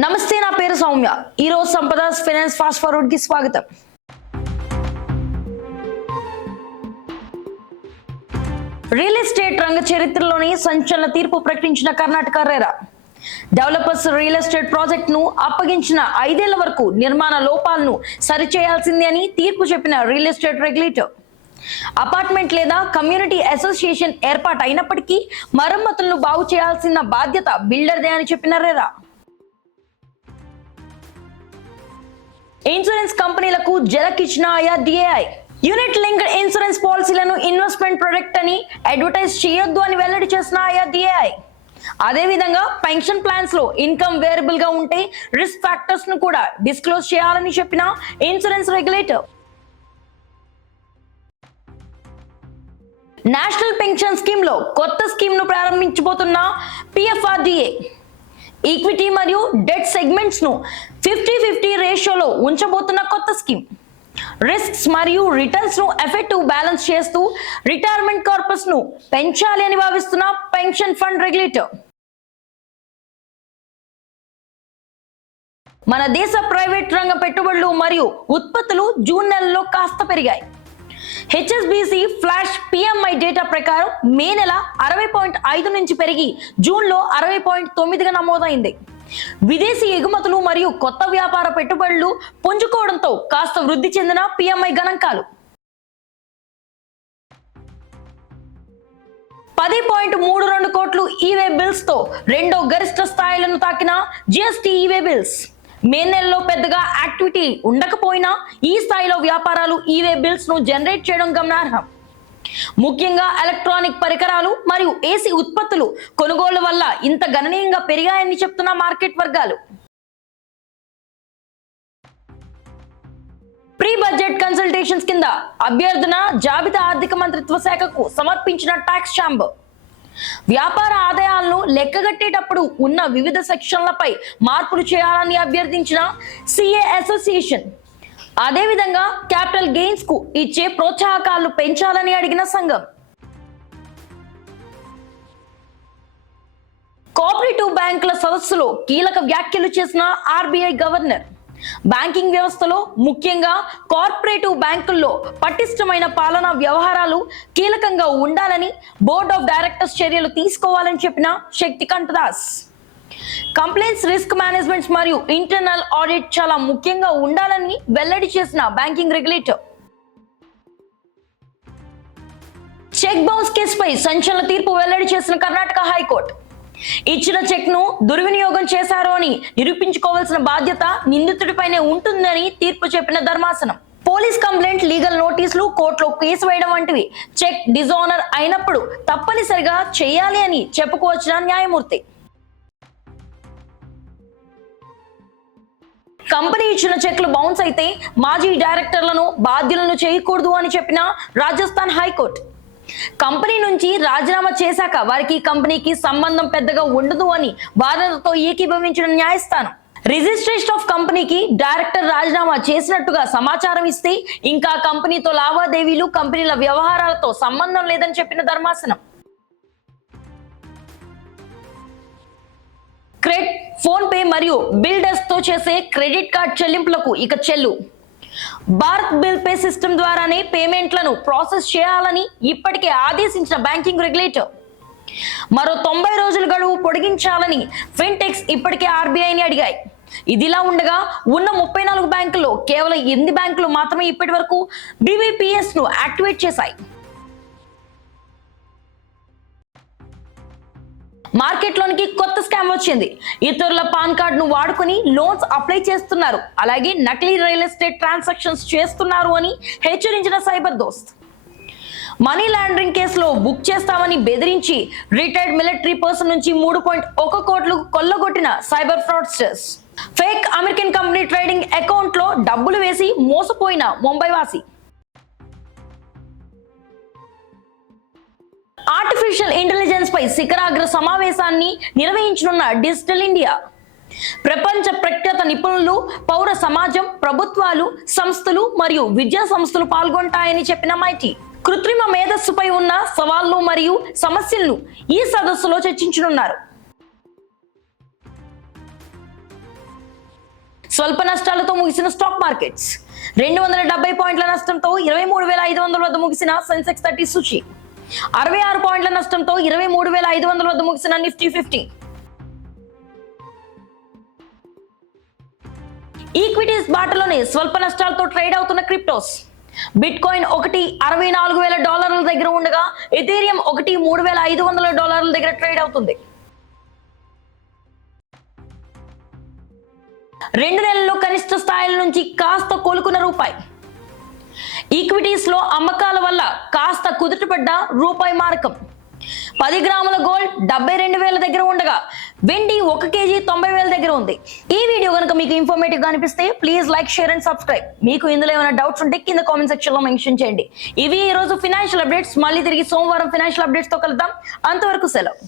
నమస్తే నా పేరు సౌమ్య. ఈరోజు సంపద ఫైనాన్స్ ఫాస్ట్ ఫార్వర్డ్కి స్వాగతం. రియల్ ఎస్టేట్ రంగ చరిత్రలోని సంచలన తీర్పు ప్రకటించిన Karnataka RERA. Developers real estate ప్రాజెక్ట్ను అప్పగించిన ఐదేళ్ళ వరకు నిర్మాణ లోపాలను సరిచేయాల్సిందే అని తీర్పు చెప్పిన రియల్ ఎస్టేట్ రెగ్యులేటర్. అపార్ట్మెంట్ లేదా కమ్యూనిటీ అసోసియేషన్ ఏర్పాటు అయినప్పటికీ మరమ్మతులను బాగు చేయాల్సిన బాధ్యత బిల్డర్దే అని చెప్పిన రేరా. ఇన్సూరెన్స్ కంపెనీలకు జలకిచ్చిన ఆయా డిఏఐ యూనిట్ లింక్డ్ ఇన్సూరెన్స్ పాలసీలను ఇన్వెస్ట్మెంట్ ప్రొడక్ట్ అని అడ్వర్టైజ్ చేయొద్దు అని వెల్లడి చేసిన ఆయా డిఏఐ అదేవిధంగా పెన్షన్ ప్లాన్స్లో ఇన్కమ్ వేరియబుల్గా ఉంటే రిస్క్ ఫ్యాక్టర్స్ను కూడా డిస్క్లోజ్ చేయాలని చెప్పిన ఇన్సూరెన్స్ రెగ్యులేటర్. నేషనల్ పెన్షన్ స్కీమ్లో కొత్త స్కీమ్ను ప్రారంభించబోతున్న పిఎఫ్ఆర్డిఏ. ఈక్విటీ మరియు డెట్ సెగ్మెంట్స్ను ఫిఫ్టీ ఫిఫ్టీ రేషియోలో ఉంచబోతున్న కొత్త స్కీమ్. రిస్క్స్ మరియు రిటర్న్స్ను ఎఫెక్టివ్ బ్యాలెన్స్ చేస్తూ రిటైర్మెంట్ కార్పస్ను పెంచాలి అని భావిస్తున్న పెన్షన్ ఫండ్ రెగ్యులేటర్. మన దేశ ప్రైవేట్ రంగ పెట్టుబడులు మరియు ఉత్పత్తులు జూన్ నెలలో కాస్త పెరిగాయి. హెచ్ఎస్బిసి ఫ్లాష్ పిఎంఐ డేటా ప్రకారం మే నెల అరవై పాయింట్ ఐదు నుంచి పెరిగి జూన్లో అరవై పాయింట్ తొమ్మిదిగా నమోదైంది. విదేశీ ఎగుమతులు మరియు కొత్త వ్యాపార పెట్టుబడులు పుంజుకోవడంతో కాస్త వృద్ధి చెందిన పిఎంఐ గణాంకాలు. పది పాయింట్ మూడు రెండు కోట్లు ఈవే బిల్స్తో రెండో గరిష్ట స్థాయిలను తాకిన జిఎస్టీ ఈవే బిల్స్. మే నెలలో పెద్దగా యాక్టివిటీ ఉండకపోయినా ఈ స్థాయిలో వ్యాపారాలు ఈవే బిల్స్ను జనరేట్ చేయడం గమనార్హం. ముఖ్యంగా ఎలక్ట్రానిక్ పరికరాలు మరియు ఏసీ ఉత్పత్తులు కొనుగోలు వల్ల ఇంత గణనీయంగా పెరిగాయని చెప్తున్న మార్కెట్ వర్గాలు. ప్రీ బడ్జెట్ కన్సల్టేషన్స్ కింద అభ్యర్థన జాబితా ఆర్థిక మంత్రిత్వ శాఖకు సమర్పించిన ట్యాక్స్ ఛాంబర్ వ్యాపార ఆదాయాలను లెక్కగట్టేటప్పుడు ఉన్న వివిధ సెక్షన్లపై మార్పులు చేయాలని అభ్యర్థించిన సిఏ అసోసియేషన్. అదేవిధంగా క్యాపిటల్ గెయిన్స్కు ఇచ్చే ప్రోత్సాహకాలు పెంచాలని అడిగిన సంఘం. కోఆపరేటివ్ బ్యాంకుల సదస్సులో కీలక వ్యాఖ్యలు చేసిన ఆర్బీఐ గవర్నర్. బ్యాంకింగ్ వ్యవస్థలో ముఖ్యంగా కార్పొరేటివ్ బ్యాంకుల్లో పటిష్టమైన పాలనా వ్యవహారాలు కీలకంగా ఉండాలని బోర్డ్ ఆఫ్ డైరెక్టర్స్ చర్యలు తీసుకోవాలని చెప్పిన Shaktikanta Das. Complaints risk management మరియు ఇంటర్నల్ ఆడిట్ చాలా ముఖ్యంగా ఉండాలని వెల్లడి చేసిన బ్యాంకింగ్ రెగ్యులేటర్. చెక్ బౌన్స్ కేసుపై సంచలన తీర్పు వెల్లడి చేసిన కర్ణాటక హైకోర్టు. ఇచ్చిన చెక్ను దుర్వినియోగం చేశారో అని నిరూపించుకోవాల్సిన బాధ్యత నిందితుడిపైనే ఉంటుందని తీర్పు చెప్పిన ధర్మాసనం. పోలీస్ కంప్లైంట్ లీగల్ నోటీసులు కోర్టులో కేసు వేయడం వంటివి చెక్ డిజోనర్ అయినప్పుడు తప్పనిసరిగా చేయాలి అని చెప్పుకోవచ్చిన న్యాయమూర్తి. కంపెనీ ఇచ్చిన చెక్లు బౌన్స్ అయితే మాజీ డైరెక్టర్లను బాధ్యులను చేయకూడదు అని చెప్పిన రాజస్థాన్ హైకోర్టు. కంపెనీ నుంచి రాజీనామా చేశాక వారికి కంపెనీకి సంబంధం పెద్దగా ఉండదు అని వాదనతో ఏకీభవించిన న్యాయస్థానం. రిజిస్ట్రేషన్ ఆఫ్ కంపెనీకి డైరెక్టర్ రాజీనామా చేసినట్టుగా సమాచారం ఇస్తే ఇంకా కంపెనీతో లావాదేవీలు కంపెనీల వ్యవహారాలతో సంబంధం లేదని చెప్పిన ధర్మాసనం. క్రెడ్ ఫోన్ పే మరియు బిల్డర్స్తో చేసే క్రెడిట్ కార్డ్ చెల్లింపులకు ఇక చెల్లు. భారత్ బిల్ పే సిస్టమ్ ద్వారానే పేమెంట్లను ప్రాసెస్ చేయాలని ఇప్పటికే ఆదేశించిన బ్యాంకింగ్ రెగ్యులేటర్. మరో తొంభై రోజుల గడువు పొడిగించాలని ఫిన్టెక్స్ ఇప్పటికే ఆర్బీఐని అడిగాయి. ఇదిలా ఉండగా ఉన్న ముప్పై నాలుగు బ్యాంకుల్లో కేవలం ఎనిమిది బ్యాంకులు మాత్రమే ఇప్పటి వరకు బీబీపీఎస్ను యాక్టివేట్ చేశాయి. మార్కెట్లోనికి కొత్త స్కామ్ వచ్చింది. ఇతరుల పాన్ కార్డ్ను వాడుకొని లోన్స్ అప్లై చేస్తున్నారు. అలాగే నకిలీ రియల్ ఎస్టేట్ ట్రాన్సాక్షన్స్ చేస్తున్నారు అని హెచ్చరించిన సైబర్ దోస్త్. మనీ లాండరింగ్ కేసులో బుక్ చేస్తామని బెదిరించి రిటైర్డ్ మిలిటరీ పర్సన్ నుంచి మూడు పాయింట్ ఒక కోట్లు కొల్లగొట్టిన cyber fraudsters. Fake American company trading అకౌంట్లో డబ్బులు వేసి మోసపోయిన ముంబై వాసి. ఆర్టిఫిషియల్ ఇంటెలిజెన్స్ పై శిఖరాగ్ర సమావేశాన్ని నిర్వహించనున్న డిజిటల్ ఇండియా. ప్రపంచ ప్రఖ్యాత నిపుణులు పౌర సమాజం ప్రభుత్వాలు సంస్థలు మరియు విద్యా సంస్థలు పాల్గొంటాయని చెప్పిన మైటీ కృత్రిమ మేధస్సుపై ఉన్న సవాళ్ళు మరియు సమస్యలను ఈ సదస్సులో చర్చించనున్నారు. స్వల్ప నష్టాలతో ముగిసిన స్టాక్ మార్కెట్స్. రెండు వందల డెబ్బై పాయింట్ల నష్టంతో ఇరవై మూడు వేల ఐదు వందల వద్ద ముగిసిన సెన్సెక్స్ థర్టీ సూచి. అరవై ఆరు పాయింట్ల నష్టంతో ఇరవై మూడు వేల ఐదు వందల వద్ద ముగిసిన నిఫ్టీ ఫిఫ్టీ. ఈక్విటీస్ బాటలోనే స్వల్ప నష్టాలతో ట్రేడ్ అవుతున్న క్రిప్టోస్. బిట్ కాయిన్ ఒకటి అరవై నాలుగు వేల డాలర్ల దగ్గర ఉండగా ఎథీరియం ఒకటి మూడు వేల ఐదు వందల డాలర్ల దగ్గర ట్రేడ్ అవుతుంది. రెండు నెలల్లో కనిష్ట స్థాయిల నుంచి కాస్త కోలుకున్న రూపాయి. ఈక్విటీస్లో అమ్మకాల వల్ల కాస్త కుదుటపడ్డ రూపాయి మారకం. పది గ్రాముల గోల్డ్ డెబ్బై రెండు వేల దగ్గర ఉండగా వెండి ఒక కేజీ తొంభై వేల దగ్గర ఉంది. ఈ వీడియో కనుక మీకు ఇన్ఫర్మేటివ్గా అనిపిస్తే please like share and subscribe మీకు ఇందులో ఏమైనా డౌట్స్ ఉంటే కింద కామెంట్ సెక్షన్లో మెన్షన్ చేయండి. ఇవి ఈ రోజు ఫినాన్షియల్ అప్డేట్స్ మళ్ళీ తిరిగి సోమవారం ఫినాన్షియల్ అప్డేట్స్తో కలుద్దాం. అంతవరకు సెలవు.